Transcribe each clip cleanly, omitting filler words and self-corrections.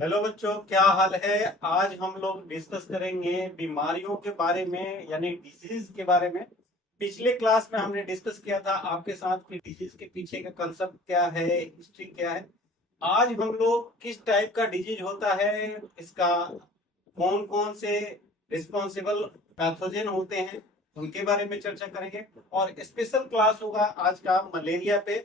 Hello बच्चों, क्या हाल है। आज हम लोग डिस्कस करेंगे बीमारियों के बारे में, यानी डिजीज के बारे में। पिछले क्लास में हमने डिस्कस किया था आपके साथ कि डिजीज के पीछे का कंसेप्ट क्या है, हिस्ट्री क्या है। आज हम लोग किस टाइप का डिजीज होता है, इसका कौन कौन से रिस्पॉन्सिबल पैथोजन होते हैं, उनके बारे में चर्चा करेंगे। और स्पेशल क्लास होगा आज का मलेरिया पे,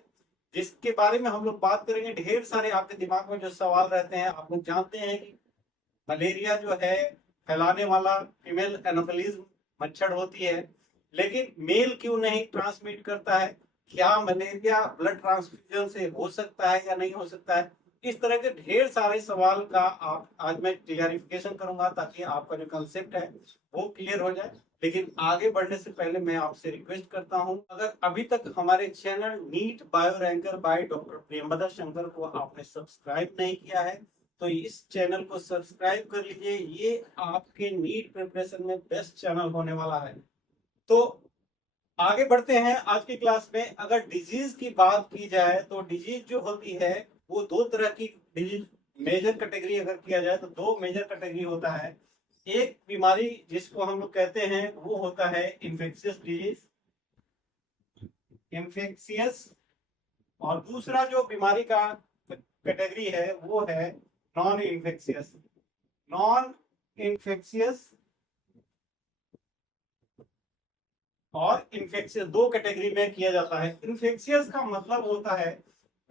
जिसके बारे में हम लोग बात करेंगे। ढेर सारे आपके दिमाग में जो सवाल रहते हैं, आप लोग जानते हैं कि मलेरिया जो है फैलाने वाला फीमेल एनोफिलीज मच्छर होती है, लेकिन मेल क्यों नहीं ट्रांसमिट करता है। क्या मलेरिया ब्लड ट्रांसफ्यूजन से हो सकता है या नहीं हो सकता है। इस तरह के ढेर सारे सवाल का आप आज मैं क्लियरिफिकेशन करूंगा, ताकि आपका जो कंसेप्ट है वो क्लियर हो जाए। लेकिन आगे बढ़ने से पहले मैं आपसे रिक्वेस्ट करता हूं, अगर अभी तक हमारे channel NEET bio ranker by doctor Premda Shankar को आपने सब्सक्राइब नहीं किया है, तो इस चैनल को सब्सक्राइब कर लीजिए। ये आपके नीट प्रिपरेशन में बेस्ट चैनल होने वाला है। तो आगे बढ़ते हैं आज की क्लास में। अगर डिजीज की बात की जाए तो डिजीज जो होती है वो दो तरह की डिजीज, मेजर कैटेगरी अगर किया जाए तो दो मेजर कैटेगरी होता है। एक बीमारी जिसको हम लोग कहते हैं वो होता है इन्फेक्शियस डिजीज, इन्फेक्शियस। और दूसरा जो बीमारी का कैटेगरी है वो है नॉन इन्फेक्शियस। नॉन इन्फेक्शियस और इन्फेक्शियस दो कैटेगरी में किया जाता है। इन्फेक्शियस का मतलब होता है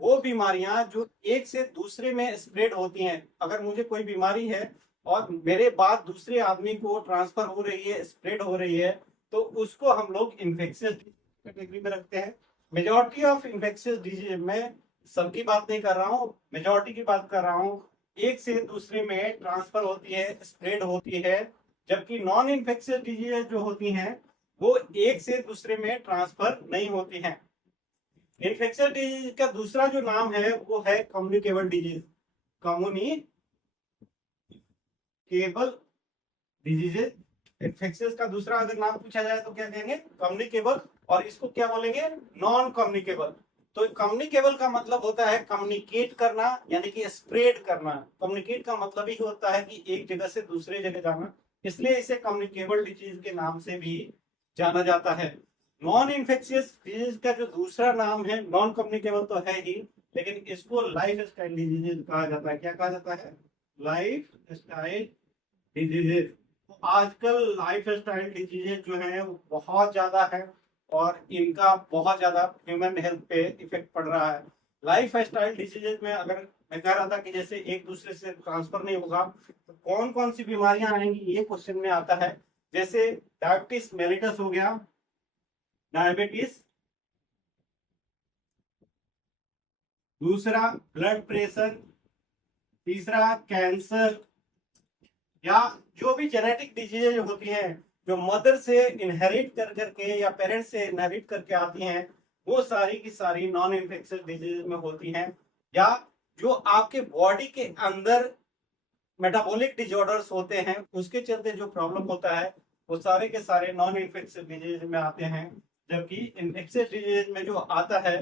वो बीमारियां जो एक से दूसरे में स्प्रेड होती हैं। अगर मुझे कोई बीमारी है और मेरे बाद दूसरे आदमी को ट्रांसफर हो रही है, स्प्रेड हो रही है, तो उसको हम लोग इन्फेक्शियस कैटेगरी में रखते हैं। मेजोरिटी ऑफ इन्फेक्शियस डिजीज में, सबकी बात नहीं कर रहा हूँ, मेजोरिटी की बात कर रहा हूँ, एक से दूसरे में ट्रांसफर होती है, स्प्रेड होती है। जबकि नॉन इन्फेक्शियस डिजीज जो होती हैं वो एक से दूसरे में ट्रांसफर नहीं होती हैं। इन्फेक्शियस डिजीज का दूसरा जो नाम है वो है communicable disease. Communicable diseases. Infectious का दूसरा अगर नाम पूछा जाए तो क्या कहेंगे, कम्युनिकेबल। और इसको क्या बोलेंगे, नॉन कम्युनिकेबल। तो कम्युनिकेबल का मतलब होता है कम्युनिकेट करना, यानी कि स्प्रेड करना। कम्युनिकेट का मतलब ही होता है कि एक जगह से दूसरे जगह जाना, इसलिए इसे कम्युनिकेबल डिजीज के नाम से भी जाना जाता है। नॉन इन्फेक्शियस डिजीज का जो दूसरा नाम है, नॉन कम्युनिकेबल तो है ही, लेकिन इसको लाइफ स्टाइल डिजीज कहा जाता है। क्या कहा जाता है, लाइफ स्टाइल डिजीजेज। तो आजकल लाइफ स्टाइल डिजीजेज जो है वो बहुत ज्यादा है, और इनका बहुत ज्यादा ह्यूमन हेल्थ पे इफेक्ट पड़ रहा है। लाइफ स्टाइल डिजीजेज में अगर मैं कह रहा था कि जैसे एक दूसरे से ट्रांसफर नहीं होगा, तो कौन कौन सी बीमारियां आएंगी ये क्वेश्चन में आता है। जैसे डायबिटीज मेलिटस हो गया, डायबिटीज। दूसरा ब्लड प्रेशर। तीसरा कैंसर। या जो भी जेनेटिक डिजीजेज होती हैं, जो मदर से इनहेरिट कर करके या पेरेंट्स से इनहेरिट करके आती हैं, वो सारी की सारी नॉन इन्फेक्शियस डिजीज में होती हैं। या जो आपके बॉडी के अंदर मेटाबॉलिक डिजॉर्डर्स होते हैं, उसके चलते जो प्रॉब्लम होता है, वो सारे के सारे नॉन इन्फेक्शियस डिजीज में आते हैं। जबकि इन्फेक्शियस डिजीज में जो आता है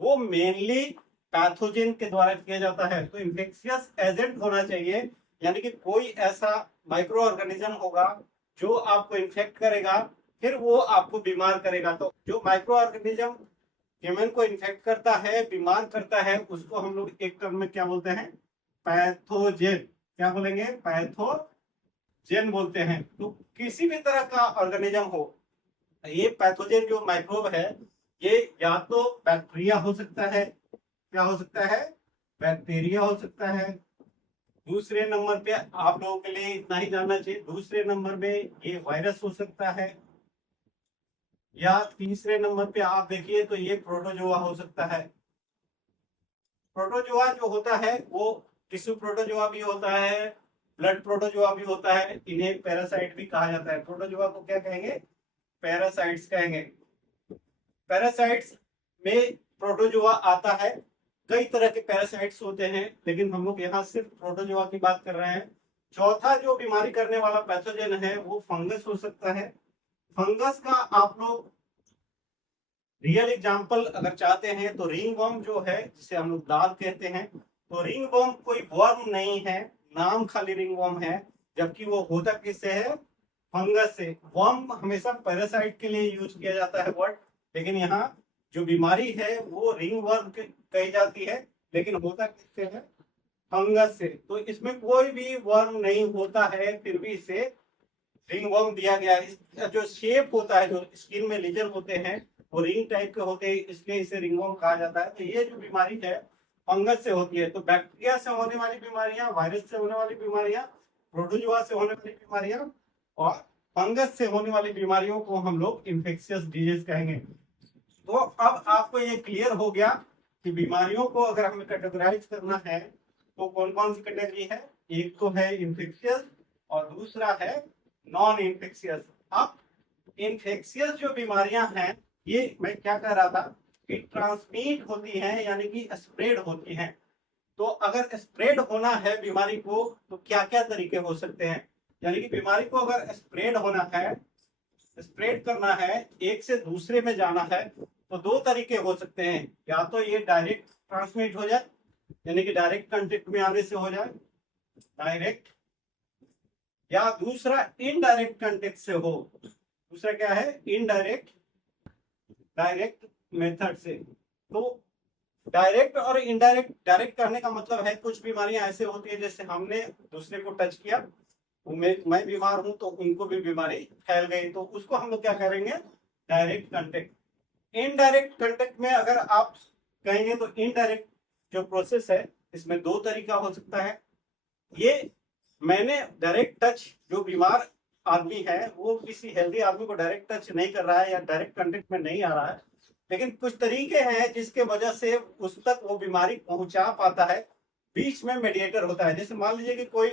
वो मेनली पैथोजन के द्वारा किया जाता है। तो इन्फेक्शियस एजेंट होना चाहिए, यानी कि कोई ऐसा माइक्रो ऑर्गेनिज्म होगा जो आपको इन्फेक्ट करेगा, फिर वो आपको बीमार करेगा। तो जो माइक्रो ऑर्गेनिज्म ह्यूमन को इन्फेक्ट करता है, बीमार करता है, उसको हम लोग एक टर्म में क्या बोलते हैं, पैथोजेन। क्या बोलेंगे, पैथोजेन बोलते हैं। तो किसी भी तरह का ऑर्गेनिज्म हो, ये पैथोजेन जो माइक्रोब है, ये या तो बैक्टीरिया हो सकता है, क्या हो सकता है, बैक्टीरिया हो सकता है। दूसरे नंबर पे आप लोगों के लिए इतना ही जानना चाहिए, दूसरे नंबर पे ये वायरस हो सकता है। या तीसरे नंबर पे आप देखिए तो ये प्रोटोजोआ हो सकता है। प्रोटोजोआ जो होता है वो टिश्यू प्रोटोजोआ भी होता है, ब्लड प्रोटोजोआ भी होता है, इन्हें पैरासाइट भी कहा जाता है। प्रोटोजोआ को क्या कहेंगे, पैरासाइट्स कहेंगे। पैरासाइट्स में प्रोटोजोआ आता है। कई तरह के पैरासाइट्स होते हैं, लेकिन हम लोग यहाँ सिर्फ प्रोटोजोआ की बात कर रहे हैं। चौथा जो बीमारी करने वाला पैथोजन है वो फंगस हो सकता है। फंगस का आप लोग रियल एग्जांपल अगर चाहते हैं तो रिंग वर्म जो है, जिसे हम लोग दाद कहते हैं, तो रिंग वर्म कोई वर्म नहीं है, नाम खाली रिंग वर्म है, जबकि वो होता किससे है? फंगस से। वर्म हमेशा पैरासाइट के लिए यूज किया जाता है वर्ड, लेकिन यहाँ जो बीमारी है वो रिंग वर्म कही जाती है, लेकिन होता किससे है? फंगस से। तो इसमें कोई भी वर्म नहीं होता है, फिर भी इसे रिंग वर्म दिया गया है। इसका जो शेप होता है, जो स्किन में लेजर होते हैं वो रिंग टाइप के होते हैं, इसलिए इसे रिंग वर्म कहा जाता है। तो ये जो बीमारी है फंगस से होती है। तो बैक्टीरिया से होने वाली बीमारियां, वायरस से होने वाली बीमारियां, प्रोटोजुआ से होने वाली बीमारियां और फंगस से होने वाली बीमारियों को हम लोग इन्फेक्शियस डिजीज कहेंगे। तो अब आपको ये क्लियर हो गया कि बीमारियों को अगर हमें कैटेगराइज करना है तो कौन कौन सी कैटेगरी है। एक तो है इन्फेक्शियस और दूसरा है नॉन इन्फेक्शियस। अब इन्फेक्शियस जो बीमारियां हैं, ये मैं क्या कह रहा था कि ट्रांसमिट होती हैं, यानी कि स्प्रेड होती हैं। तो अगर स्प्रेड होना है बीमारी को तो क्या क्या तरीके हो सकते हैं? यानी कि बीमारी को अगर स्प्रेड होना है, स्प्रेड करना है, एक से दूसरे में जाना है, तो दो तरीके हो सकते हैं। या तो ये डायरेक्ट ट्रांसमिट हो जाए, यानी कि डायरेक्ट कांटेक्ट में आने से हो जाए, डायरेक्ट, या दूसरा इनडायरेक्ट कांटेक्ट से हो। दूसरा क्या है? इनडायरेक्ट, डायरेक्ट मेथड से। तो डायरेक्ट और इनडायरेक्ट, डायरेक्ट करने का मतलब है कुछ बीमारियां ऐसे होती है जैसे हमने दूसरे को टच किया, मैं बीमार हूं तो उनको भी बीमारी फैल गई, तो उसको हम लोग क्या करेंगे? Direct contact. इनडायरेक्ट कांटेक्ट में अगर आप कहेंगे तो इनडायरेक्ट जो प्रोसेस है इसमें दो तरीका हो सकता है। ये मैंने डायरेक्ट टच, जो बीमार आदमी है वो किसी हेल्दी आदमी को डायरेक्ट टच नहीं कर रहा है या डायरेक्ट कांटेक्ट में नहीं आ रहा है, लेकिन कुछ तरीके हैं जिसके वजह से उस तक वो बीमारी पहुंचा पाता है। बीच में मीडिएटर होता है। जैसे मान लीजिए कि कोई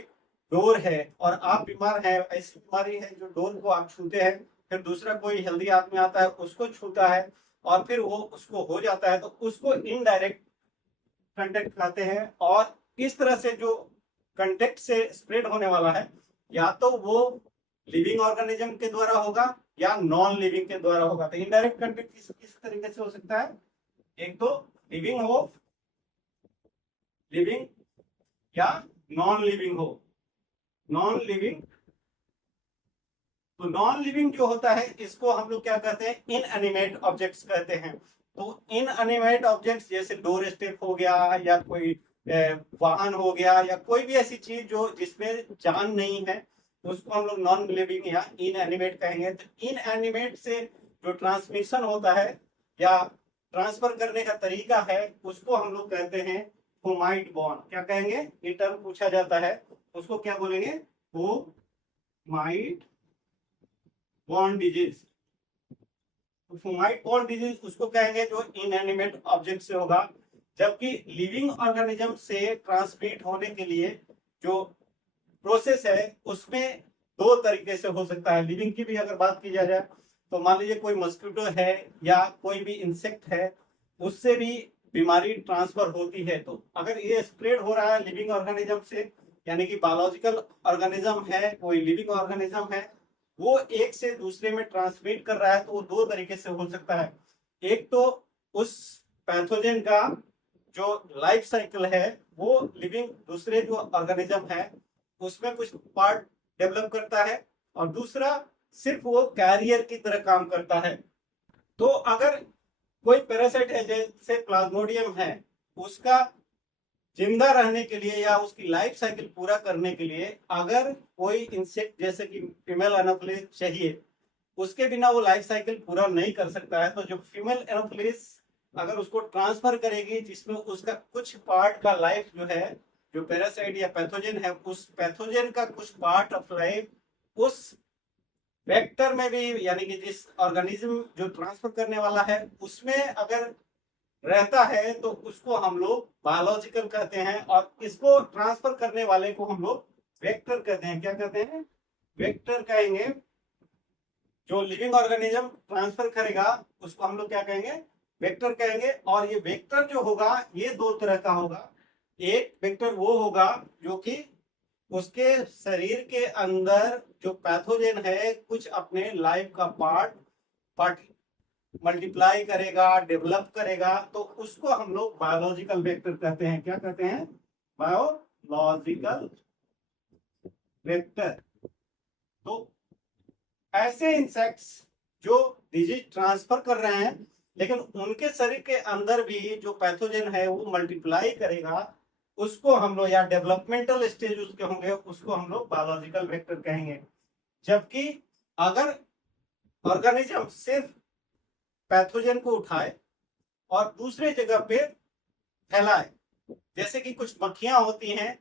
डोर है और आप बीमार हैं, ऐसी बीमारी है जो डोर को आप छूते हैं, फिर दूसरा कोई हेल्दी आदमी आता है उसको छूता है और फिर वो उसको हो जाता है, तो उसको इनडायरेक्ट कांटेक्ट कहते हैं। और इस तरह से जो कांटेक्ट से स्प्रेड होने वाला है, या तो वो लिविंग ऑर्गेनिज्म के द्वारा होगा या नॉन लिविंग के द्वारा होगा। तो इनडायरेक्ट कांटेक्ट किस तरीके से हो सकता है? एक तो लिविंग हो, लिविंग, या नॉन लिविंग हो, नॉन लिविंग। तो नॉन लिविंग जो होता है इसको हम लोग क्या कहते हैं? इनएनिमेट ऑब्जेक्ट्स कहते हैं। तो इनएनिमेट ऑब्जेक्ट्स जैसे डोर स्टेप हो गया, या कोई वाहन हो गया, या कोई भी ऐसी चीज जो जिसमें जान नहीं है, उसको हम लोग नॉन लिविंग या इनएनिमेट कहेंगे। तो इनएनिमेट से जो ट्रांसमिशन होता है या ट्रांसफर करने का तरीका है उसको हम लोग कहते हैं फोमाइट बॉन्ड। क्या कहेंगे? ये टर्म पूछा जाता है, उसको क्या बोलेंगे? Fomite bond disease. Fomite bond disease उसको कहेंगे जो इनएनिमेट ऑब्जेक्ट से होगा। जबकि लिविंग ऑर्गेनिज्म से ट्रांसमिट होने के लिए जो प्रोसेस है उसमें दो तरीके से हो सकता है। लिविंग की भी अगर बात की जाए तो मान लीजिए कोई मस्किटो है या कोई भी इंसेक्ट है, उससे भी बीमारी ट्रांसफर होती है। तो अगर ये स्प्रेड हो रहा है लिविंग ऑर्गेनिज्म से, यानी कि बायोलॉजिकल ऑर्गेनिज्म है, कोई लिविंग ऑर्गेनिज्म है, वो एक से दूसरे में ट्रांसमिट कर रहा है, तो वो दो तरीके से हो सकता है। एक तो उस पैथोजन का जो लाइफ साइकिल है वो लिविंग दूसरे जो ऑर्गेनिज्म है उसमें कुछ पार्ट डेवलप करता है, और दूसरा सिर्फ वो कैरियर की तरह काम करता है। तो अगर कोई पैरासाइट है जैसे प्लाज्मोडियम है, उसका जिंदा रहने के लिए या उसकी लाइफ साइकिल पूरा करने के लिए अगर कोई इंसेक्ट जैसे कि फीमेल एनोफिलिस चाहिए, उसके बिना वो लाइफ साइकिल पूरा नहीं कर सकता है। तो जो फीमेल एनोफिलिस अगर उसको ट्रांसफर करेगी, जिसमें उसका कुछ पार्ट का लाइफ जो है, जो पैरासाइट या पैथोजन है, उस पैथोजन का कुछ पार्ट ऑफ लाइफ उस वेक्टर में भी, यानी कि जिस ऑर्गेनिज्म जो ट्रांसफर करने वाला है उसमें अगर रहता है, तो उसको हम लोग बायोलॉजिकल कहते हैं, और इसको ट्रांसफर करने वाले को हम लोग वेक्टर कहते हैं। क्या कहते हैं? वेक्टर कहेंगे। जो लिविंग ऑर्गेनिज्म ट्रांसफर करेगा उसको हम लोग क्या कहेंगे? वेक्टर कहेंगे। और ये वेक्टर जो होगा ये दो तरह का होगा। एक वेक्टर वो होगा जो कि उसके शरीर के अंदर जो पैथोजन है कुछ अपने लाइफ का पार्ट मल्टीप्लाई करेगा, डेवलप करेगा, तो उसको हम लोग बायोलॉजिकल वेक्टर कहते हैं। क्या कहते हैं? Biological vector. तो ऐसे इंसेक्ट्स जो डिजीज ट्रांसफर कर रहे हैं, लेकिन उनके शरीर के अंदर भी जो पैथोजन है वो मल्टीप्लाई करेगा, उसको हम लोग, या डेवलपमेंटल स्टेज उसके होंगे, उसको हम लोग बायोलॉजिकल वेक्टर कहेंगे। जबकि अगर ऑर्गेनिज्म सिर्फ पैथोजन को उठाए और दूसरे जगह पे फैलाए, जैसे कि कुछ मक्खियां होती हैं,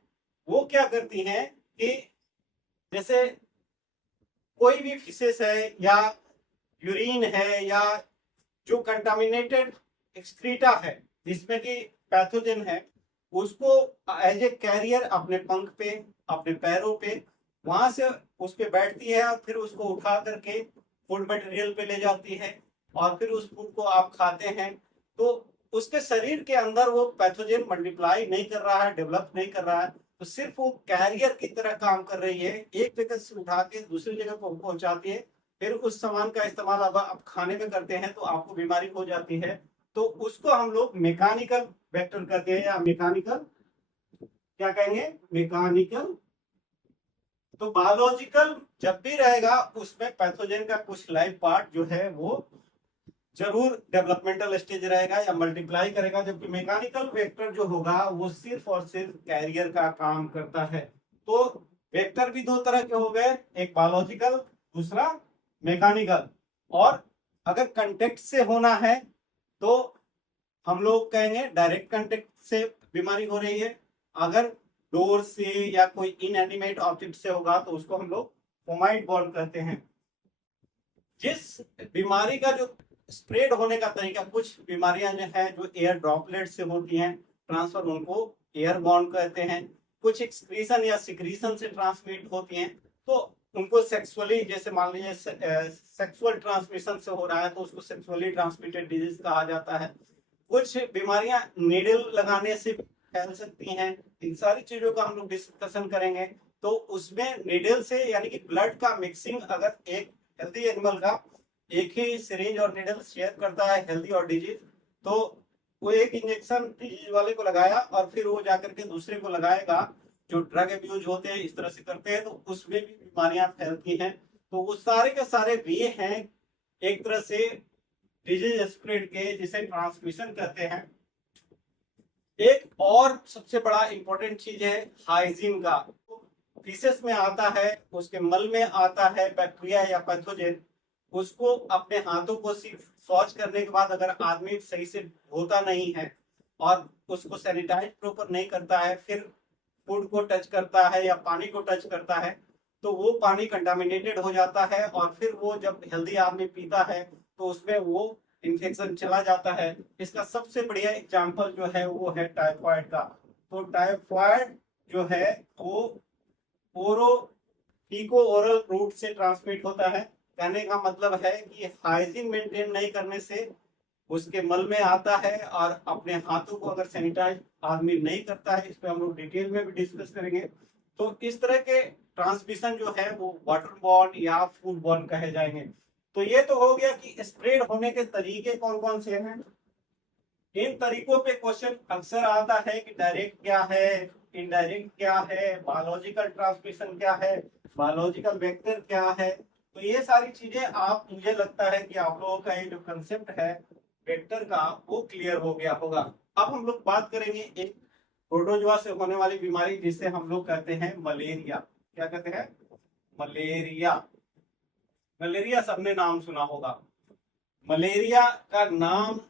वो क्या करती हैं कि जैसे कोई भी फिशेस है या यूरिन है या जो कंटामिनेटेड एक्सक्रीटा है जिसमें कि पैथोजन है, उसको एज ए कैरियर अपने पंख पे, अपने पैरों पे, वहां से उस पे बैठती है और फिर उसको उठा करके फूड मटेरियल पे ले जाती है और फिर उस फूड को आप खाते हैं। तो उसके शरीर के अंदर वो पैथोजन मल्टीप्लाई नहीं कर रहा है, डेवलप नहीं कर रहा है, तो सिर्फ वो कैरियर की तरह काम कर रही है, एक जगह से उठा के दूसरी जगह को पहुंचाती है। फिर उस सामान का इस्तेमाल अब आप खाने में करते हैं तो आपको बीमारी हो जाती है। तो उसको हम लोग मैकेनिकल वेक्टर कहते हैं, या मैकेनिकल क्या कहेंगे, मैकेनिकल। तो बायोलॉजिकल जब भी रहेगा उसमें पैथोजन का कुछ लाइफ पार्ट जो है वो जरूर डेवलपमेंटल स्टेज रहेगा या मल्टीप्लाई करेगा, जबकि मैकेनिकल वेक्टर जो होगा वो सिर्फ और सिर्फ कैरियर का काम करता है। तो वेक्टर भी दो तरह के हो गए, एक बायोलॉजिकल, दूसरा मैकेनिकल। और अगर कांटेक्ट से होना है तो हम लोग कहेंगे डायरेक्ट कांटेक्ट से बीमारी हो रही है, अगर डोर से या कोई इनएनिमेट ऑब्जेक्ट से होगा तो उसको हम लोग फोमाइट बॉर्न कहते हैं। जिस बीमारी का जो स्प्रेड होने का तरीका, कुछ बीमारियां जो है जो एयर ड्रॉपलेट से होती हैं ट्रांसफर, उनको एयरबॉर्न कहते हैं। कुछ एक्सक्रीशन या सिक्रीशन से ट्रांसमिट होती हैं तो उनको सेक्सुअली, जैसे मान लीजिए सेक्सुअल ट्रांसमिशन से हो रहा है तो उसको सेक्सुअली ट्रांसमिटेड डिजीज कहा जाता है। कुछ बीमारियां नीडल लगाने से फैल सकती हैं। इन सारी चीजों का हम लोग डिस्कशन करेंगे। तो उसमें नीडल से यानी कि ब्लड का मिक्सिंग, अगर एक हेल्दी एनिमल का एक ही सिरिंज और नीडल शेयर करता है हेल्दी और डिजीज, तो वो एक इंजेक्शन डिजीज वाले को लगाया और फिर वो जाकर के दूसरे को लगाएगा, जो ड्रग अब्यूज होते हैं इस तरह से करते हैं, तो उसमें भी बीमारियां फैलती हैं। तो वो सारे के सारे वे हैं एक तरह से डिजीज स्प्रेड के, जिसे ट्रांसमिशन कहते हैं। एक और सबसे बड़ा इंपॉर्टेंट चीज है हाइजीन का। फिशेस में आता है, उसके मल में आता है बैक्टीरिया या पैथोजन, उसको अपने हाथों को शौच करने के बाद अगर आदमी सही से धोता नहीं है और उसको सैनिटाइज प्रॉपर नहीं करता है, फिर फूड को टच करता है या पानी को टच करता है, तो वो पानी कंटामिनेटेड हो जाता है और फिर वो जब हेल्दी आदमी पीता है तो उसमें वो इन्फेक्शन चला जाता है। इसका सबसे बढ़िया एग्जाम्पल जो है वो है टाइफाइड का। तो टाइफाइड जो है वो फीको ओरल रूट से ट्रांसमिट होता है। कहने का मतलब है कि हाइजीन मेंटेन नहीं करने से उसके मल में आता है, और अपने हाथों को अगर सैनिटाइज आदमी नहीं करता है, इस पे हम लोग डिटेल में भी डिस्कस करेंगे। तो इस तरह के ट्रांसमिशन जो है वो वाटर बॉर्न या फूड बॉर्न कहे जाएंगे। तो ये तो हो गया कि स्प्रेड होने के तरीके कौन कौन से हैं। इन तरीकों पे क्वेश्चन अक्सर आता है कि डायरेक्ट क्या है, इनडायरेक्ट क्या है, बायोलॉजिकल ट्रांसमिशन क्या है, बायोलॉजिकल वेक्टर क्या है। तो ये सारी चीजें आप, मुझे लगता है कि आप लोगों का ये जो कंसेप्ट है वेक्टर का वो क्लियर हो गया होगा। अब हम लोग बात करेंगे एक प्रोटोजोआ से होने वाली बीमारी जिसे हम लोग कहते हैं मलेरिया। क्या कहते हैं? मलेरिया। मलेरिया सबने नाम सुना होगा। मलेरिया का नाम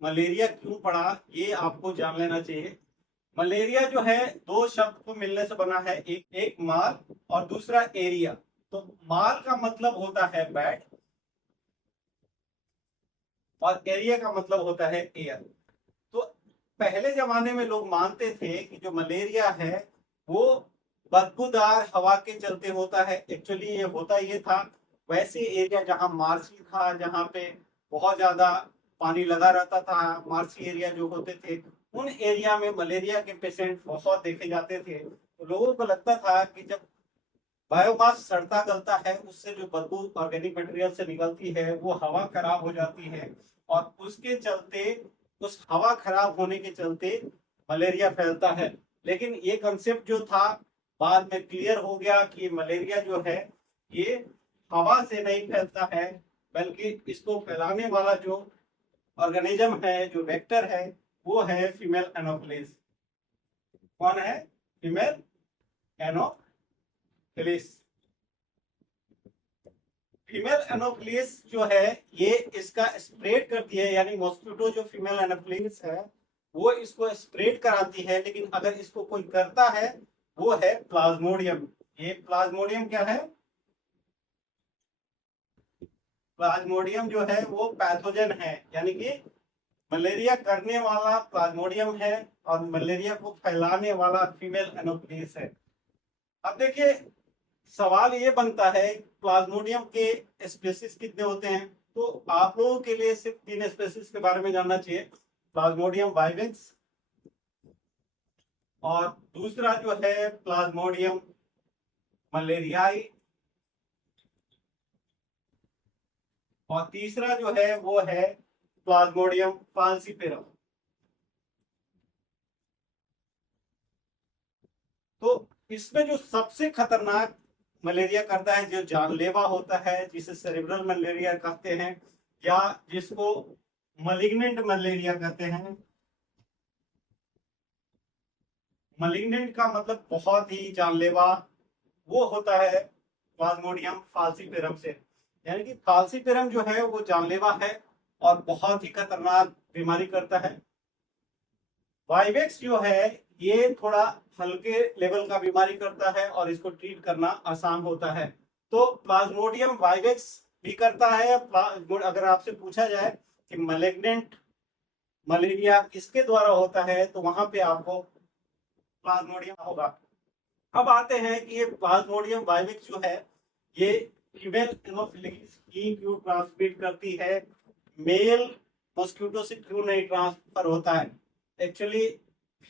मलेरिया क्यों पड़ा ये आपको जान लेना चाहिए। मलेरिया जो है दो शब्द को मिलने से बना है, एक माल और दूसरा एरिया। तो माल का मतलब होता है बैट और एरिया का मतलब होता है एयर। तो पहले जमाने में लोग मानते थे कि जो मलेरिया है वो बदबूदार हवा के चलते होता है। एक्चुअली ये होता ये था, वैसे एरिया जहाँ मार्शी था, जहाँ पे बहुत ज्यादा पानी लगा रहता था, मार्शी एरिया जो होते थे, उन एरिया में मलेरिया के पेशेंट बहुत देखे जाते थे। तो लोगों को लगता था कि जब बायोमास सड़ता गलता है, उससे जो बदबू ऑर्गेनिक मटेरियल से निकलती है वो हवा खराब हो जाती है, और उसके चलते, उस हवा खराब होने के चलते मलेरिया फैलता है। लेकिन ये कंसेप्ट जो था बाद में क्लियर हो गया कि मलेरिया जो है ये हवा से नहीं फैलता है, बल्कि इसको फैलाने वाला जो ऑर्गेनिज्म है, जो वेक्टर है, वो है फीमेल एनोफिलिस। कौन है? Female Anopheles. फीमेल एनोफिलिस जो है ये इसका स्प्रेड करती है, यानी मॉस्किटो जो फीमेल एनोफिलिस है वो इसको स्प्रेड कराती है, लेकिन अगर इसको कोई करता है वो है प्लाज्मोडियम। ये प्लाज्मोडियम क्या है? प्लाज्मोडियम जो है वो पैथोजन है, यानी कि मलेरिया करने वाला प्लाज्मोडियम है और मलेरिया को फैलाने वाला फीमेल एनोफिलिस है। अब देखिए सवाल ये बनता है प्लाज्मोडियम के स्पेसीज कितने होते हैं, तो आप लोगों के लिए सिर्फ 3 स्पेसीज के बारे में जानना चाहिए। प्लाज्मोडियम वाइवेक्स, और दूसरा जो है प्लाज्मोडियम मलेरियाई, और तीसरा जो है वो है प्लाज्मोडियम फाल्सिपेरम। तो इसमें जो सबसे खतरनाक मलेरिया करता है, जो जानलेवा होता है, जिसे सेरेब्रल मलेरिया कहते हैं या जिसको मलिग्नेंट मलेरिया कहते हैं। मलिग्नेंट का मतलब बहुत ही जानलेवा, वो होता है प्लाज्मोडियम फाल्सिपेरम से। यानी कि फाल्सिपेरम जो है वो जानलेवा है और बहुत ही खतरनाक बीमारी करता है। वाइवेक्स जो है ये थोड़ा हल्के लेवल का बीमारी करता है और इसको ट्रीट करना आसान होता है। तो प्लाज्मोडियम वाइवेक्स भी करता है। अगर आपसे पूछा जाए कि मैलिग्नेंट मलेरिया किसके द्वारा होता है, तो वहां पे आपको प्लाज्मोडियम होगा। अब आते हैं कि ये प्लाज्मोडियम वाइवेक्स जो है ये फीमेल एनोफिलिस की क्यों ट्रांसमिट करती है, मेल मॉस्किटो से क्यों नहीं ट्रांसफर होता है। एक्चुअली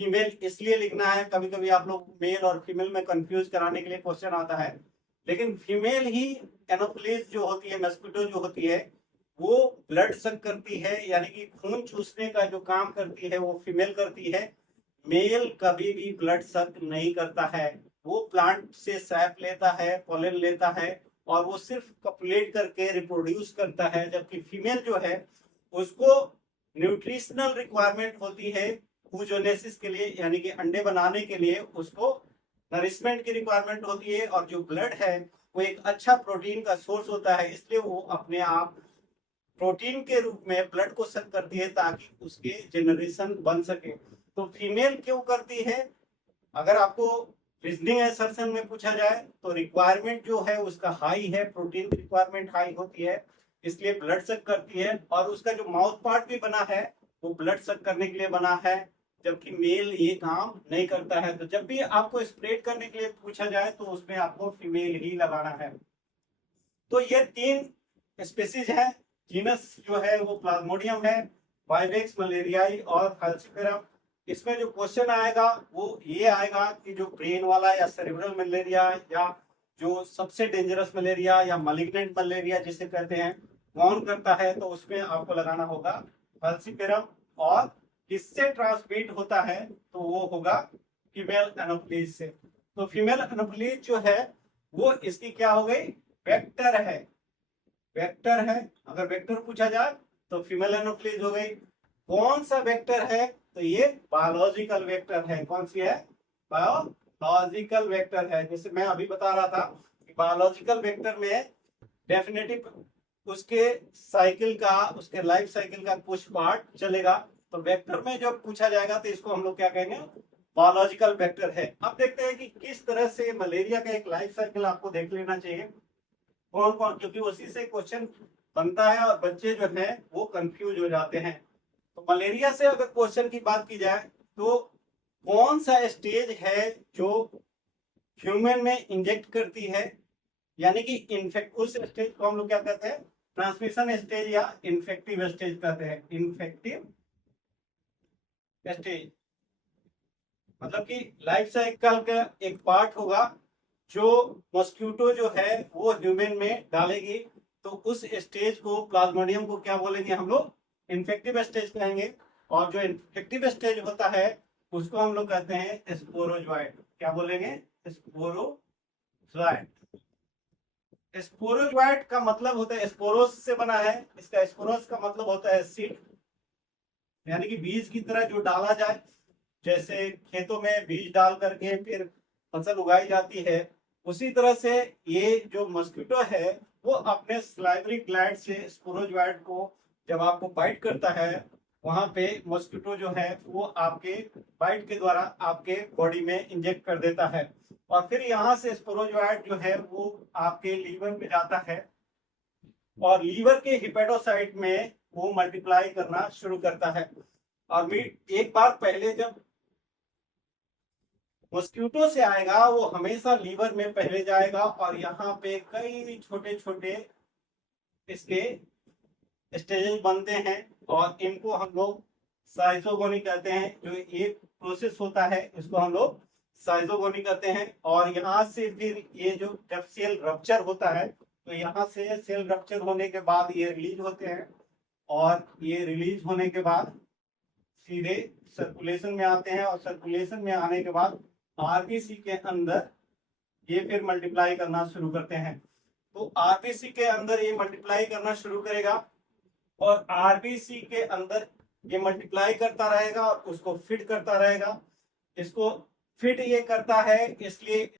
फीमेल इसलिए लिखना है, कभी कभी आप लोग मेल और फीमेल में कंफ्यूज कराने के लिए क्वेश्चन आता है, लेकिन फीमेल ही एनोफिलिस जो होती है, मॉस्किटो जो होती है, वो ब्लड सक करती है, यानी कि खून चूसने का जो काम करती है वो फीमेल करती है। मेल कभी भी ब्लड सक नहीं करता है, वो प्लांट से सैप लेता है, पोलन लेता है और वो सिर्फ कपुलेट करके रिप्रोड्यूस करता है। जबकि फीमेल जो है उसको न्यूट्रिशनल रिक्वायरमेंट होती है oogenesis के लिए, यानी कि अंडे बनाने के लिए उसको नरिशमेंट की रिक्वायरमेंट होती है, और जो ब्लड है वो एक अच्छा प्रोटीन का सोर्स होता है, इसलिए वो अपने आप प्रोटीन के रूप में ब्लड को सक करती है ताकि उसके जनरेशन बन सके। तो फीमेल क्यों करती है? अगर आपको रीजनिंग एसर्शन में पूछा जाए तो रिक्वायरमेंट जो है उसका हाई है, प्रोटीन की रिक्वायरमेंट हाई होती है, इसलिए ब्लड सक करती है। और उसका जो माउथ पार्ट भी बना है वो ब्लड सक करने के लिए बना है, जबकि मेल ये काम नहीं करता है। तो जब भी आपको स्प्रेड करने के लिए पूछा जाए तो उसमें आपको फीमेल ही लगाना है। तो ये 3 स्पेसीज है। जीनस जो है वो प्लाज्मोडियम है, वाइवेक्स, मलेरियाई और फाल्सिपेरम। इसमें जो क्वेश्चन आएगा वो ये आएगा कि जो ब्रेन वाला या सेरेब्रल मलेरिया या जो सबसे डेंजरस मलेरिया या मलिग्नेंट मलेरिया जिसे कहते हैं, कौन करता है, तो उसमें आपको लगाना होगा फाल्सिपेरम। और किससे ट्रांसमिट होता है, तो वो होगा फीमेल एनोफिलिस से। तो फीमेल एनोफिलिस जो है वो इसकी क्या हो गई? वेक्टर है। वेक्टर है, अगर वेक्टर पूछा जाए तो फीमेल एनोफिलिस हो गई। कौन सा वेक्टर है? तो ये बायोलॉजिकल वेक्टर है। कौन सी है? बायोलॉजिकल वेक्टर है। जैसे मैं अभी बता रहा था कि बायोलॉजिकल वेक्टर में डेफिनेटिव उसके साइकिल का, उसके लाइफ साइकिल का कुछ पार्ट चलेगा। तो वेक्टर में जब पूछा जाएगा तो इसको हम लोग क्या कहेंगे? बायोलॉजिकल वेक्टर है। अब देखते हैं कि किस तरह से मलेरिया का एक लाइफ साइकिल आपको देख लेना चाहिए कौन कौन, क्योंकि उसी से क्वेश्चन बनता है और बच्चे जो है वो कंफ्यूज हो जाते हैं। तो मलेरिया से अगर क्वेश्चन की बात की जाए तो कौन सा स्टेज है जो ह्यूमन में इंजेक्ट करती है, यानी कि इन्फेक्ट, उस स्टेज को हम लोग क्या कहते हैं? ट्रांसमिशन स्टेज या इन्फेक्टिव स्टेज कहते हैं। इन्फेक्टिव स्टेज मतलब कि लाइफ साइकिल का एक पार्ट होगा जो मॉस्किटो जो है वो ह्यूमन में डालेगी। तो उस स्टेज को, प्लाज्मोडियम को क्या बोलेंगे हम लोग? इन्फेक्टिव स्टेज कहेंगे। और जो इन्फेक्टिव स्टेज होता है उसको हम लोग कहते हैं स्पोरोजोइट। क्या बोलेंगे? स्पोरोजोइट। स्पोरोजोइट का मतलब होता है, स्पोरोस से बना है, इसका स्पोरोस का मतलब होता है सीड, यानी कि बीज की तरह जो डाला जाए, जैसे खेतों में बीज डाल करके फिर फसल उगाई जाती है, उसी तरह से ये जो मस्कीटो है वो अपने सलाइवरी ग्लैंड से स्पोरोजोइट को जब आपको बाइट करता है, वहां पे मस्कीटो जो है वो आपके बाइट के द्वारा आपके बॉडी में इंजेक्ट कर देता है, और फिर यहाँ से स्पोरोजोइट जो है वो आपके लीवर में जाता है, और लीवर के हिपेटोसाइट में वो मल्टीप्लाई करना शुरू करता है। और एक बार पहले जब मॉस्किटो से आएगा वो हमेशा लीवर में पहले जाएगा, और यहाँ पे कई छोटे छोटे इसके स्टेजेस बनते हैं, और इनको हम लोग साइजोगोनी कहते हैं। जो एक प्रोसेस होता है इसको हम लोग साइजोगोनी कहते हैं। और यहाँ से फिर ये जो जब सेल रप्चर होता है, तो यहाँ से सेल रप्चर होने के बाद ये रिलीज होते हैं, और ये रिलीज होने के बाद सीधे सर्कुलेशन में आते हैं, और सर्कुलेशन में आने के बाद आरबीसी के अंदर ये फिर मल्टीप्लाई करना शुरू करते हैं। तो आरबीसी के अंदर ये मल्टीप्लाई करना शुरू करेगा, और आरबीसी के अंदर ये मल्टीप्लाई करता रहेगा और उसको फिट करता रहेगा। इसको फिट ये करता है, इसलिए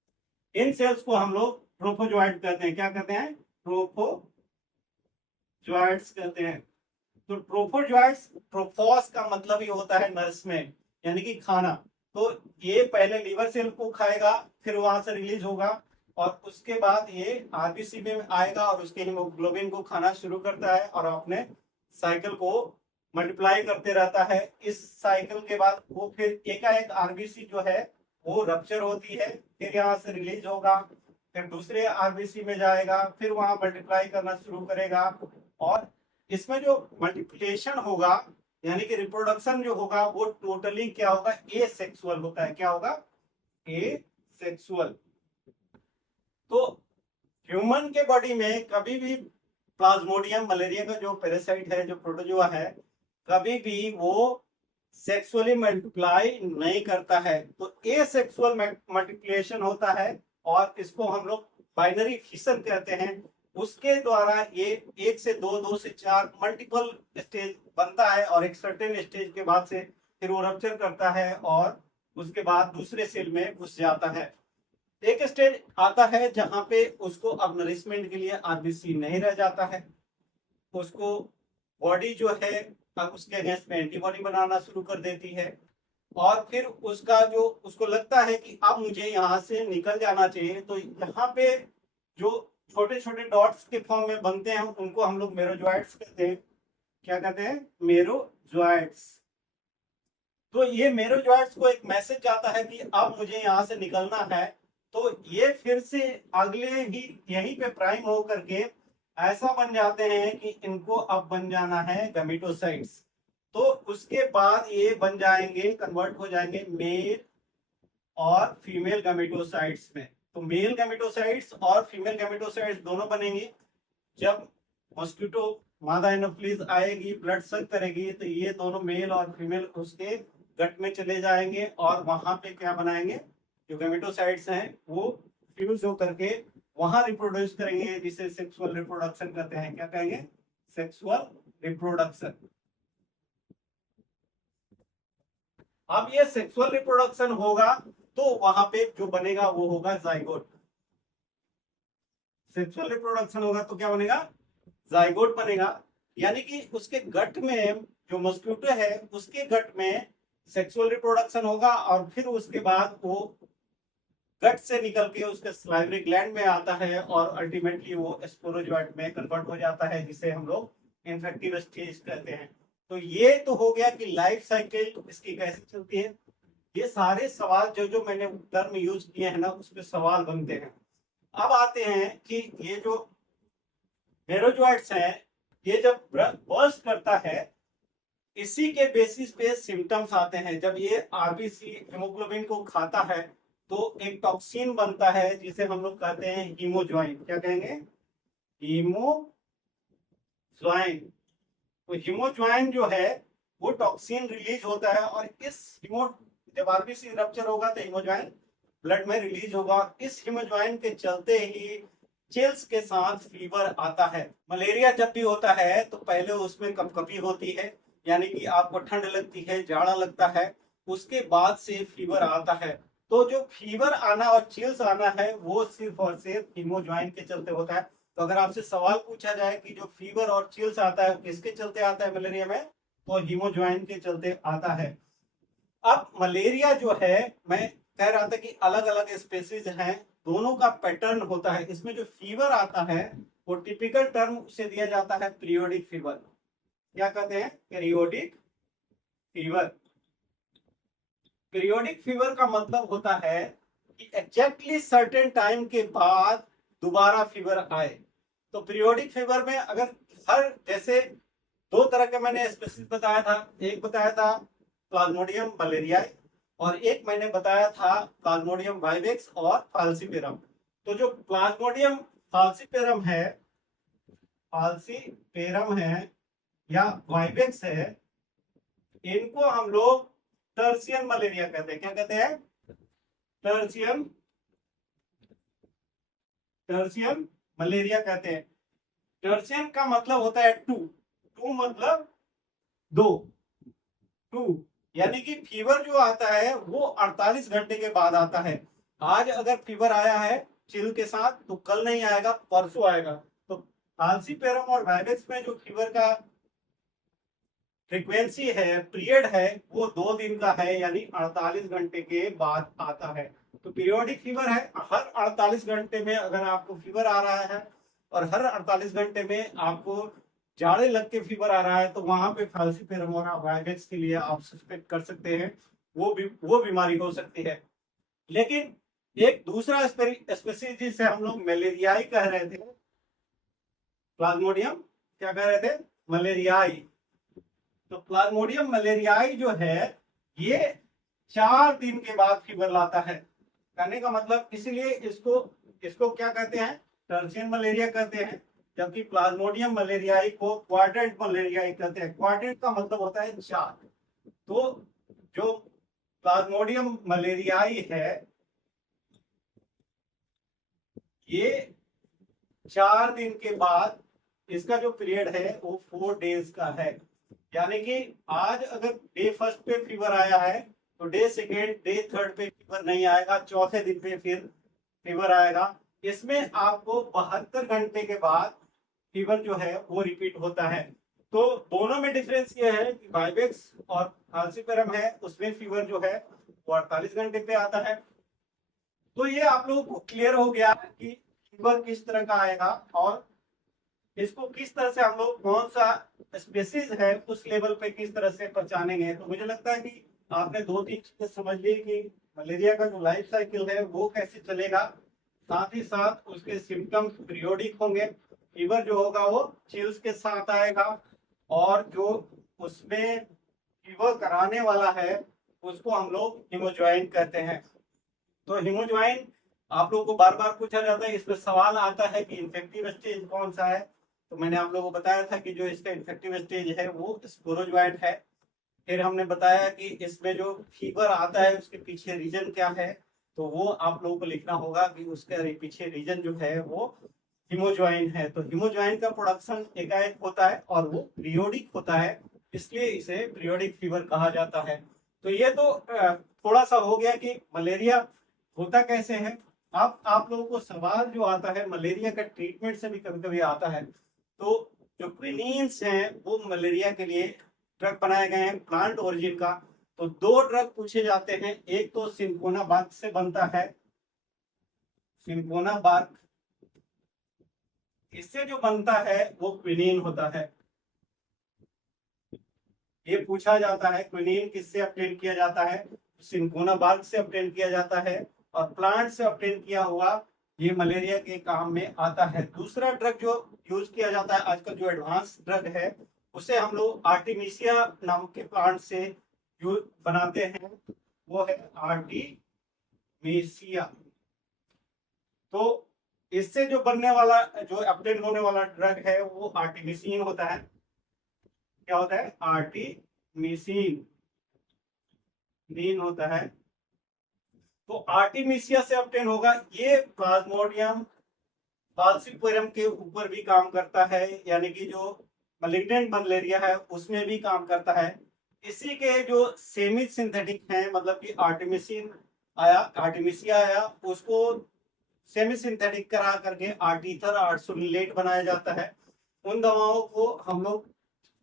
इन सेल्स को हम लोग ट्रोफोजोइट कहते हैं। क्या कहते हैं? ट्रोफोजोइट्स कहते हैं। तो ट्रोफोजोइट्स, ट्रोफोस का मतलब ये होता है नरिशमेंट, यानी कि खाना। तो ये पहले लीवर सेल को खाएगा, फिर वहां से रिलीज होगा, और उसके बाद ये आरबीसी में आएगा और उसके हीमोग्लोबिन को खाना शुरू करता है, और अपने साइकिल को मल्टीप्लाई करते रहता है। इस साइकिल के बाद वो फिर एकाएक आरबीसी जो है वो रप्चर होती है, फिर यहाँ से रिलीज होगा, फिर दूसरे आरबीसी में जाएगा, फिर वहां मल्टीप्लाई करना शुरू करेगा। और इसमें जो मल्टीप्लिकेशन होगा, यानी कि रिप्रोडक्शन जो होगा, वो टोटली क्या होगा? ए सेक्सुअल होता है। क्या होगा? ए सेक्सुअल। तो ह्यूमन के बॉडी में कभी भी प्लाज्मोडियम मलेरिया का जो पैरासाइट है, जो प्रोटोजोआ है, कभी भी वो सेक्सुअली मल्टीप्लाई नहीं करता है। तो ए सेक्सुअल मल्टीप्लिकेशन होता है, और इसको हम लोग बाइनरी फिशन कहते हैं। उसके द्वारा ये 1 से 2, 2 से 4 मल्टीपल स्टेज बनता है, और एक सर्टेन स्टेज के बाद से फिर वो रप्चर करता है, और उसके बाद दूसरे सेल में घुस जाता है। एक स्टेज आता है जहां पे उसको अब नरिशमेंट के लिए आरबीसी नहीं रह जाता है, उसको बॉडी जो है अब उसके अगेंस्ट में एंटीबॉडी बनाना शुरू कर देती है, और फिर उसका जो उसको लगता है कि अब मुझे यहाँ से निकल जाना चाहिए, तो यहाँ पे जो छोटे छोटे डॉट्स के फॉर्म में बनते हैं उनको हम लोग मेरोजोइट्स कहते हैं। क्या कहते हैं? मेरोजोइट्स। तो ये मेरोजोइट्स को एक मैसेज जाता है कि अब मुझे यहाँ से निकलना है, तो ये फिर से अगले ही यहीं पे प्राइम हो करके ऐसा बन जाते हैं कि इनको अब बन जाना है गैमेटोसाइट्स। तो उसके बाद ये बन जाएंगे, कन्वर्ट हो जाएंगे मेल और फीमेल गैमेटोसाइट्स में। तो मेल गैमेटोसाइट्स और फीमेल गैमेटोसाइट्स दोनों बनेंगी। जब मॉस्किटो मादा एनोफिलीज आएगी, ब्लड सक करेगी, तो ये दोनों मेल और फीमेल उसके गट में चले जाएंगे, और वहां पे क्या बनाएंगे? जो गैमेटोसाइट्स हैं वो फ्यूज होकर के वहां रिप्रोड्यूस करेंगे, जिसे सेक्सुअल रिप्रोडक्शन कहते हैं। क्या कहेंगे? Sexual reproduction. अब ये सेक्सुअल रिप्रोडक्शन होगा तो वहां पे जो बनेगा वो होगा जाइगोट। सेक्सुअल रिप्रोडक्शन होगा तो क्या बनेगा? जाइगोट बनेगा। यानी कि उसके गट में, जो मॉस्किटो है उसके गट में सेक्सुअल रिप्रोडक्शन होगा, और फिर उसके बाद वो गट से निकल के उसके सलाइवरी ग्लैंड में आता है, और अल्टीमेटली वो स्पोरोजोइट में कन्वर्ट हो जाता है, जिसे हम लोग इन्फेक्टिव स्टेज कहते हैं। तो ये तो हो गया कि लाइफ साइकिल इसकी कैसे चलती है। ये सारे सवाल जो जो मैंने टर्म यूज किए हैं ना, उस पर सवाल बनते हैं। अब आते हैं कि ये जो मेरोजोइट्स हैं, ये जब बर्स्ट करता है, इसी के बेसिस पे सिम्टम्स आते हैं। जब ये आरबीसी हीमोग्लोबिन को खाता है तो एक टॉक्सिन बनता है, जिसे हम लोग कहते हैं हीमोज्वाइन। क्या कहेंगे? हीमोज्वाइन। तो हीमोज्वाइन जो है वो टॉक्सिन रिलीज होता है, और इस जब आरबीसी रप्चर होगा तो हीमोज्वाइन ब्लड में रिलीज होगा। इस हीमोज्वाइन के चलते ही चिल्स के साथ फीवर आता है। मलेरिया जब भी होता है तो पहले उसमें कपकपी होती है, यानी कि आपको ठंड लगती है, जाड़ा लगता है, उसके बाद से फीवर आता है। तो जो फीवर आना और चिल्स आना है वो सिर्फ और सिर्फ हीमोज्वाइन के चलते होता है। तो अगर आपसे सवाल पूछा जाए कि जो फीवर और चिल्स आता है वो किसके चलते आता है मलेरिया में, तो हीमोज्वाइन के चलते आता है। अब मलेरिया जो है, मैं कह रहा था कि अलग अलग स्पेसीज हैं, दोनों का पैटर्न होता है। इसमें जो फीवर आता है वो टिपिकल टर्म से दिया जाता है पीरियोडिक फीवर। क्या कहते हैं? Periodic fever. पीरियोडिक फीवर का मतलब होता है कि एग्जैक्टली सर्टेन टाइम के बाद दोबारा फीवर आए। तो पीरियोडिक फीवर में अगर हर, जैसे दो तरह के मैंने स्पेसीज बताया था, एक बताया था प्लाज्मोडियम मलेरियाई और एक मैंने बताया था प्लाज्मोडियम वाइवेक्स और फाल्सीपेरम। तो जो प्लाज्मोडियम फाल्सीपेरम है या वाइवेक्स है, इनको हम लोग टर्शियन मलेरिया कहते हैं। क्या कहते हैं? टर्शियन मलेरिया कहते हैं। टर्शियन का मतलब होता है टू मतलब दो, यानी कि फीवर जो आता है वो 48 घंटे के बाद आता है। आज अगर फीवर आया है चिल के साथ तो कल नहीं आएगा, परसों आएगा। तो फाल्सीपेरम और वाइवेक्स में जो फीवर का फ्रीक्वेंसी है, पीरियड है, वो 2 दिन का है, यानी 48 घंटे के बाद आता है। तो पीरियोडिक फीवर है, हर 48 घंटे में अगर आपको फीवर आ रहा है और हर 48 घंटे में आपको जाड़े लग के फीवर आ रहा है, तो वहां पे फाल्सीपेरम और वाइवेक्स के लिए आप सस्पेक्ट कर सकते हैं, वो बीमारी हो सकती है। लेकिन एक दूसरा स्पेसीज जिसे हम लोग मलेरियाई कह रहे थे, प्लाज्मोडियम क्या कह रहे थे? मलेरियाई। तो प्लाज्मोडियम मलेरियाई जो है ये 4 दिन के बाद फीवर लाता है। कहने का मतलब, इसीलिए इसको क्या कहते हैं? टर्शियन मलेरिया कहते हैं, जबकि प्लाज्मोडियम मलेरियाई को क्वाड्रेंट मलेरियाई कहते हैं। क्वाड्रेंट का मतलब होता है 4। तो जो प्लाज्मोडियम मलेरियाई है ये 4 दिन के बाद, इसका जो पीरियड है वो 4 डेज का है। यानी कि आज अगर डे फर्स्ट पे फीवर आया है तो डे सेकेंड, डे थर्ड पे फीवर नहीं आएगा, चौथे दिन पे फिर फीवर आएगा। इसमें आपको 72 घंटे के बाद फीवर जो है वो रिपीट होता है। तो दोनों में डिफरेंस ये है कि वाइवेक्स और फाल्सीपेरम है, उसमें फीवर जो है वो 48 घंटे पे आता है। तो ये आप लोगों को क्लियर हो गया कि फीवर किस तरह का आएगा और इसको किस तरह से हम लोग कौन सा स्पेसीज है उस लेवल पे किस तरह से पहचानेंगे। तो मुझे लगता है कि आपने 2-3 चीजें समझ ली कि मलेरिया का जो लाइफ साइकिल है वो कैसे चलेगा, साथ ही साथ उसके सिम्टम्स पीरियोडिक होंगे। फीवर जो होगा वो चिल्स के साथ आएगा और जो उसमें फीवर कराने वाला है उसको हम लोग हीमोज्वाइन कहते हैं। तो हीमोज्वाइन आप लोगों को बार बार पूछा जाता है, इसमें सवाल आता है कि इन्फेक्टिव स्टेज कौन सा है। तो मैंने आप लोगों को बताया था कि जो इसका इन्फेक्टिव स्टेज है वो स्पोरोज्वाइट है। फिर हमने बताया कि इसमें जो फीवर आता है उसके पीछे रीजन क्या है, तो वो आप लोगों को लिखना होगा कि उसके पीछे रीजन जो है वो हीमोज्वाइन है। तो हीमोज्वाइन का प्रोडक्शन एकाएक होता है और वो पीरियोडिक होता है, इसलिए इसे पीरियोडिक फीवर कहा जाता है। तो ये तो थोड़ा सा हो गया कि मलेरिया होता कैसे है। अब आप लोगों को सवाल जो आता है मलेरिया का ट्रीटमेंट से भी कभी कभी आता है। तो जो क्विनीन्स हैं वो मलेरिया के लिए ड्रग बनाए गए हैं प्लांट ओरिजिन का। तो 2 ड्रग पूछे जाते हैं, एक तो सिंकोना बार्क से बनता है, सिंकोना बार्क, इससे जो बनता है वो क्विनीन होता है। ये पूछा जाता है क्विनीन किससे ऑब्टेन किया जाता है, सिंकोना बार्क से ऑब्टेन किया जाता है और प्लांट से ऑब्टेन किया हुआ ये मलेरिया के काम में आता है। दूसरा ड्रग जो यूज किया जाता है आजकल जो एडवांस ड्रग है उसे हम लोग आर्टिमिसिया नाम के प्लांट से यूज बनाते हैं, वो है आर्टिमिसिया। तो इससे जो बनने वाला, जो ऑब्टेन होने वाला ड्रग है वो आर्टिमिसिन होता है। क्या होता है? आर्टिमिसिन। क्विनीन होता है, तो आर्टिमिसिया से ऑब्टेन होगा। ये प्लाज्मोडियम फाल्सिपारम के ऊपर भी काम करता है, यानी कि जो मलिग्नेंट मलेरिया है उसमें भी काम करता है। इसी के जो सेमी सिंथेटिक है, मतलब कि आर्टिमिसिया आया, उसको सेमी सिंथेटिक करा करके आर्टीथर आर्सोनिलेट बनाया जाता है। उन दवाओं को हम लोग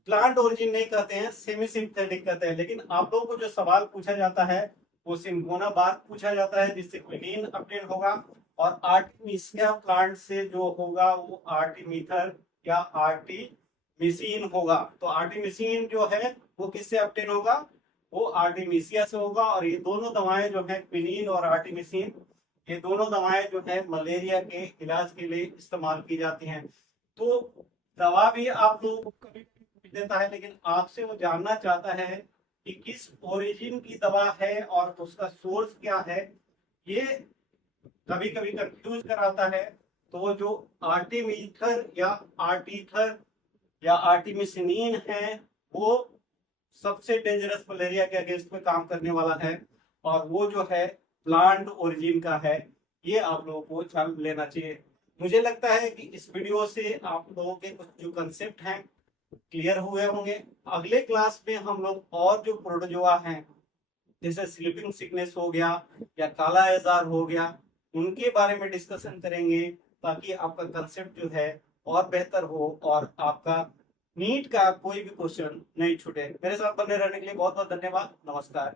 प्लांट ओरिजिन नहीं कहते हैं, सेमी सिंथेटिक कहते हैं। लेकिन आप लोगों को जो सवाल पूछा जाता है वो सिंगोना बात पूछा जाता है, जिससे क्विनीन ऑब्टेन होगा। और आर्टिमिसिया प्लांट से जो होगा वो आर्टिमीथर या आर्टिमिसिन होगा। तो आर्टिमिसिन जो है वो किससे ऑब्टेन होगा, वो आर्टिमिसिया से होगा। और ये दोनों दवाएं जो है, क्विनीन और आर्टिमिसिन, ये दोनों दवाएं जो है मलेरिया के इलाज के लिए इस्तेमाल की जाती हैं। तो दवा भी आप लोगों को कभी पूछ देता है, लेकिन आपसे वो जानना चाहता है कि किस ओरिजिन की दवा है और उसका सोर्स क्या है, ये कभी कभी कंफ्यूज कराता है। तो जो आर्टिमीथर या आर्टीथर या आर्टिमिसिनिन है, वो सबसे डेंजरस मलेरिया के अगेंस्ट में काम करने वाला है, और वो जो है प्लांट ओरिजिन का है। ये आप लोगों को जान लेना चाहिए। मुझे लगता है कि इस वीडियो से आप लोगों के कुछ जो कंसेप्ट हैं क्लियर हुए होंगे। अगले क्लास में हम लोग और जो प्रोटोजोआ हैं, जैसे स्लीपिंग सिकनेस हो गया या काला आजार हो गया, उनके बारे में डिस्कशन करेंगे, ताकि आपका कंसेप्ट जो है और बेहतर हो और आपका नीट का कोई भी क्वेश्चन नहीं छूटे। मेरे साथ बने रहने के लिए बहुत बहुत धन्यवाद। नमस्कार।